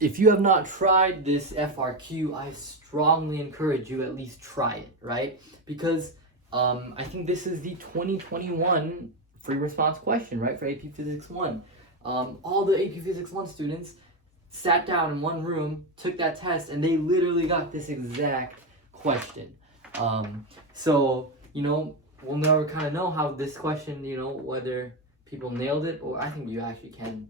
if you have not tried this FRQ, I strongly encourage you at least try it, right? Because I think this is the 2021 free response question, right, for AP Physics 1. All the AP Physics 1 students sat down in one room, took that test, and they literally got this exact question. So, you know, we'll never kind of know how this question, you know, whether people nailed it, or I think you actually can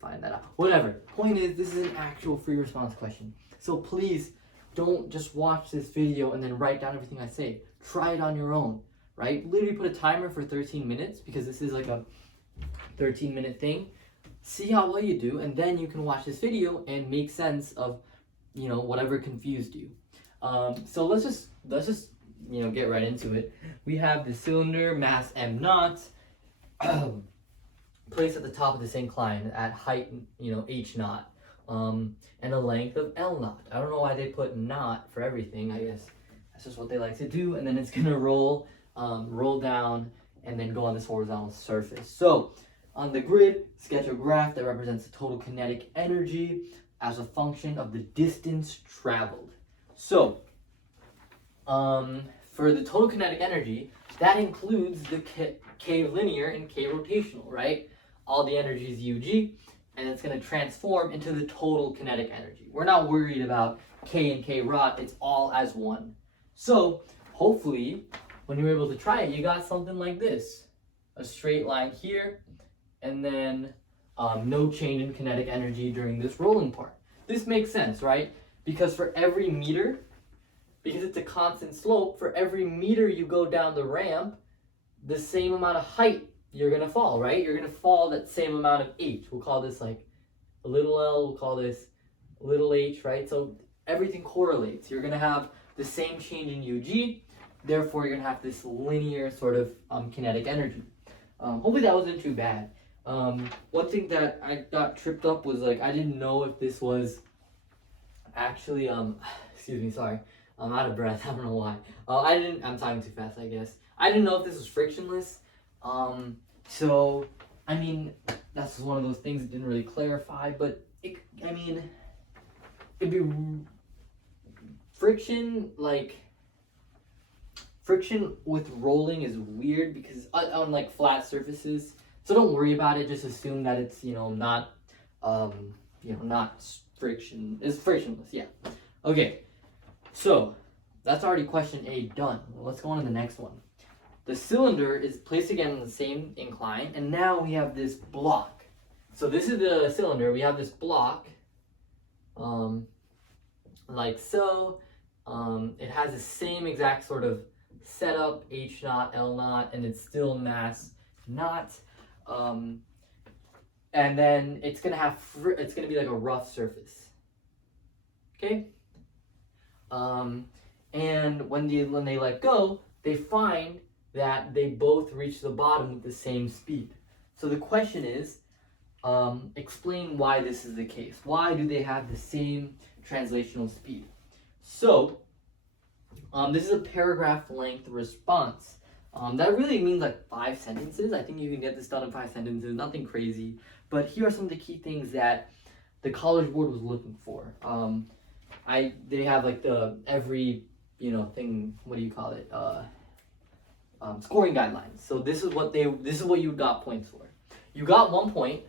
find that out. Whatever. Point is, this is an actual free response question. So please don't just watch this video and then write down everything I say. Try it on your own, right? Literally put a timer for 13 minutes because this is like a 13-minute thing. See how well you do, and then you can watch this video and make sense of, you know, whatever confused you. So let's just you know, get right into it. We have the cylinder, mass m0, placed at the top of this incline at height, you know, h0, and a length of l0. I don't know why they put not for everything. I guess that's just what they like to do. And then it's gonna roll down and then go on this horizontal surface. So on the grid, sketch a graph that represents the total kinetic energy as a function of the distance traveled. So for the total kinetic energy, that includes the K linear and K rotational, right? All the energy is UG, and it's going to transform into the total kinetic energy. We're not worried about K and K rot, it's all as one. So hopefully, when you're able to try it, you got something like this. A straight line here, and then no change in kinetic energy during this rolling part. This makes sense, right? Because for every meter, because it's a constant slope, for every meter you go down the ramp, the same amount of height you're gonna fall, right? You're gonna fall that same amount of h. We'll call this like a little l, we'll call this little h, right? So everything correlates. You're gonna have the same change in UG, therefore you're gonna have this linear sort of kinetic energy. Hopefully that wasn't too bad. One thing that I got tripped up was like, I didn't know if this was actually, excuse me, sorry. I'm out of breath, I don't know why. I'm talking too fast, I guess. I didn't know if this was frictionless. So, I mean, that's just one of those things that didn't really clarify, but it'd be friction with rolling is weird because on like flat surfaces, so don't worry about it, just assume that it's, you know, not friction, it's frictionless, yeah. Okay, so that's already question A done. Well, let's go on to the next one. The cylinder is placed again on the same incline, and now we have this block. So this is the cylinder, we have this block, like so. It has the same exact sort of setup, H naught, L naught, and it's still mass naught. And then it's gonna have, it's gonna be like a rough surface. Okay? And when they let go, they find that they both reach the bottom with the same speed. So the question is, explain why this is the case. Why do they have the same translational speed? So, this is a paragraph length response. That really means like 5 sentences. I think you can get this done in 5 sentences, nothing crazy. But here are some of the key things that the College Board was looking for. They have like every, you know, thing, what do you call it? Scoring guidelines. So this is what you got points for. You got 1 point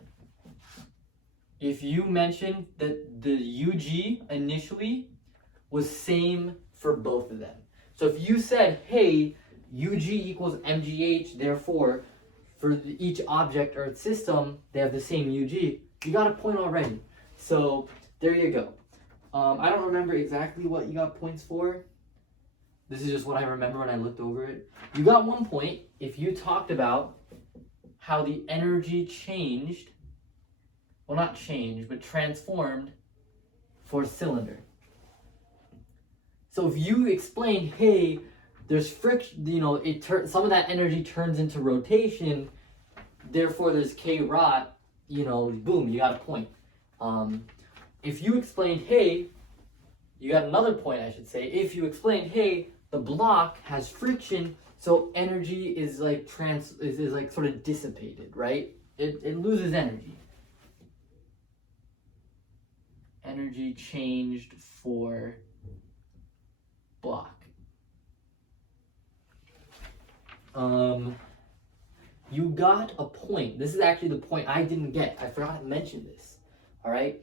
if you mentioned that the UG initially was same for both of them. So if you said, hey, UG equals MGH, therefore for each object Earth system, they have the same UG, you got a point already. So there you go. I don't remember exactly what you got points for. This is just what I remember when I looked over it. You got 1 point if you talked about how the energy changed, well, not changed, but transformed for cylinder. So if you explained, hey, there's friction, you know, some of that energy turns into rotation, therefore there's K rot, you know, boom, you got a point. If you explained, hey, you got another point, I should say. If you explained, hey, the block has friction, so energy is like is like sort of dissipated, right? It loses energy. energy changed for block. You got a point. This is actually the point I didn't get. I forgot to mention this. All right.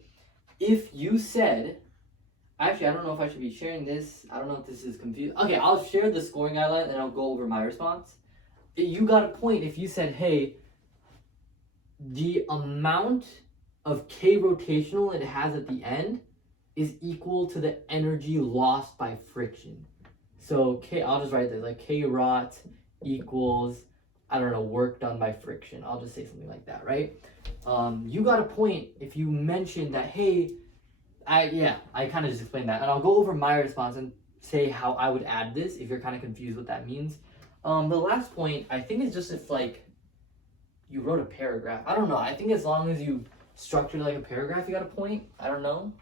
If you said, actually, I don't know if I should be sharing this. I don't know if this is confusing. Okay, I'll share the scoring guideline and I'll go over my response. You got a point if you said, hey, the amount of K rotational it has at the end is equal to the energy lost by friction. So K, I'll just write this, like K rot equals, I don't know, work done by friction. I'll just say something like that, right? You got a point if you mentioned that, hey, I kind of just explained that. And I'll go over my response and say how I would add this if you're kind of confused what that means. The last point, I think, is just if, like, you wrote a paragraph. I don't know. I think as long as you structured like a paragraph, you got a point. I don't know.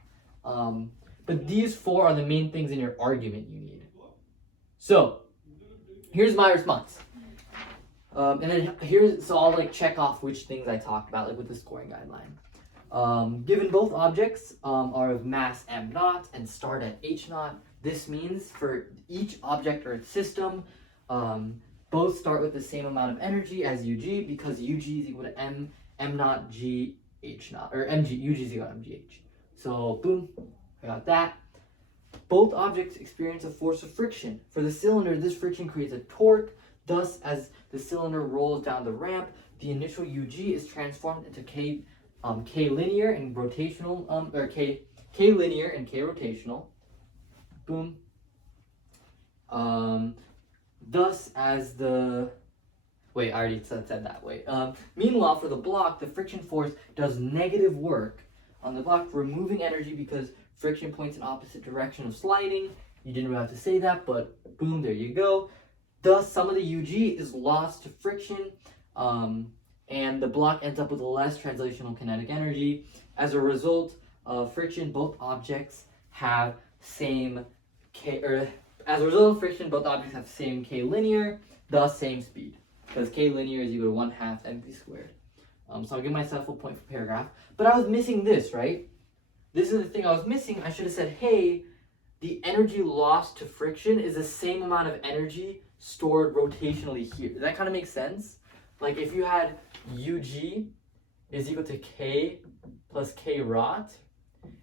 But these four are the main things in your argument you need. So here's my response. And then so I'll like check off which things I talked about, like with the scoring guideline. Given both objects are of mass m naught and start at h naught, this means for each object or its system, both start with the same amount of energy as UG, because UG is equal to m naught g h naught, or UG is equal to mgh. So boom, I got that. Both objects experience a force of friction. For the cylinder, this friction creates a torque. Thus, as the cylinder rolls down the ramp, the initial UG is transformed into K linear and rotational, or K linear and K rotational. Boom. Thus, as the I already said that way. Meanwhile, for the block, the friction force does negative work on the block, removing energy because friction points in opposite direction of sliding. You didn't really have to say that, but boom, there you go. Thus, some of the UG is lost to friction, and the block ends up with less translational kinetic energy. As a result of friction, both objects have same K, or as a result of friction, both objects have same K linear, thus same speed, because K linear is equal to 1/2 mv squared. So I'll give myself a point for paragraph. But I was missing this, right? This is the thing I was missing. I should have said, hey, the energy lost to friction is the same amount of energy stored rotationally here. Does that kind of make sense? Like if you had UG is equal to K plus K rot,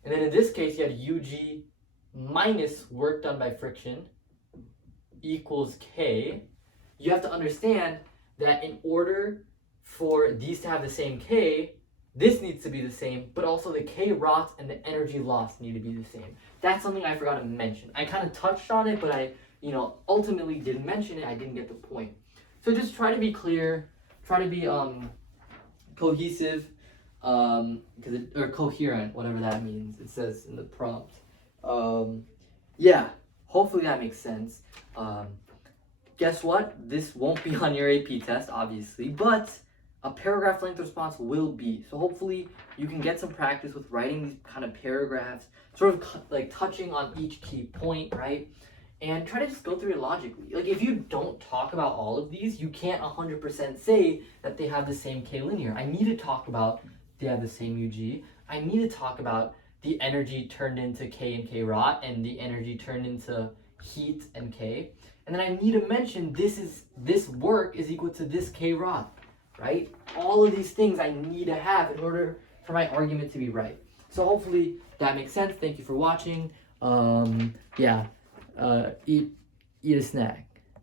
and then in this case you had UG minus work done by friction equals K, you have to understand that in order for these to have the same K, this needs to be the same, but also the K rot and the energy loss need to be the same. That's something I forgot to mention. I kind of touched on it, but I ultimately didn't mention it. I didn't get the point. So just try to be clear, try to be cohesive, or coherent, whatever that means. It says in the prompt. Yeah, hopefully that makes sense. Guess what? This won't be on your AP test, obviously, but a paragraph length response will be. So hopefully you can get some practice with writing these kind of paragraphs, sort of like touching on each key point, right? And try to just go through it logically. Like if you don't talk about all of these, you can't 100% say that they have the same K linear. I need to talk about they have the same UG. I need to talk about the energy turned into K and K rot and the energy turned into heat and K. And then I need to mention this work is equal to this K rot, right? All of these things I need to have in order for my argument to be right. So hopefully that makes sense. Thank you for watching. Eat a snack.